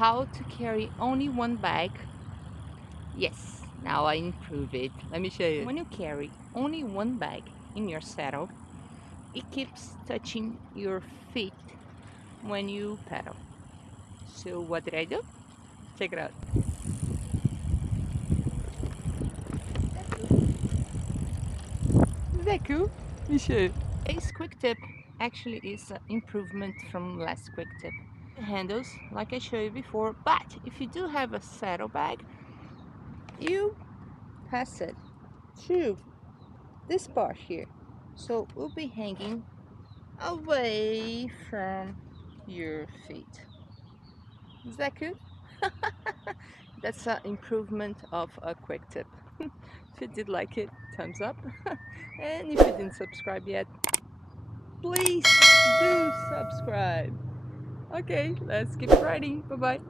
how to carry only one bag. Yes, now I improve it. Let me show you. When you carry only one bag in your saddle, it keeps touching your feet when you pedal. So what did I do? Check it out. Is that cool? Let me show you. This quick tip actually is an improvement from last quick tip. Handles, like I showed you before, but if you do have a saddlebag, you pass it through this part here. So it will be hanging away from your feet. Is that cool? That's an improvement of a quick tip. If you did like it, thumbs up. And if you didn't subscribe yet, please do subscribe. Okay, let's keep riding. Bye bye.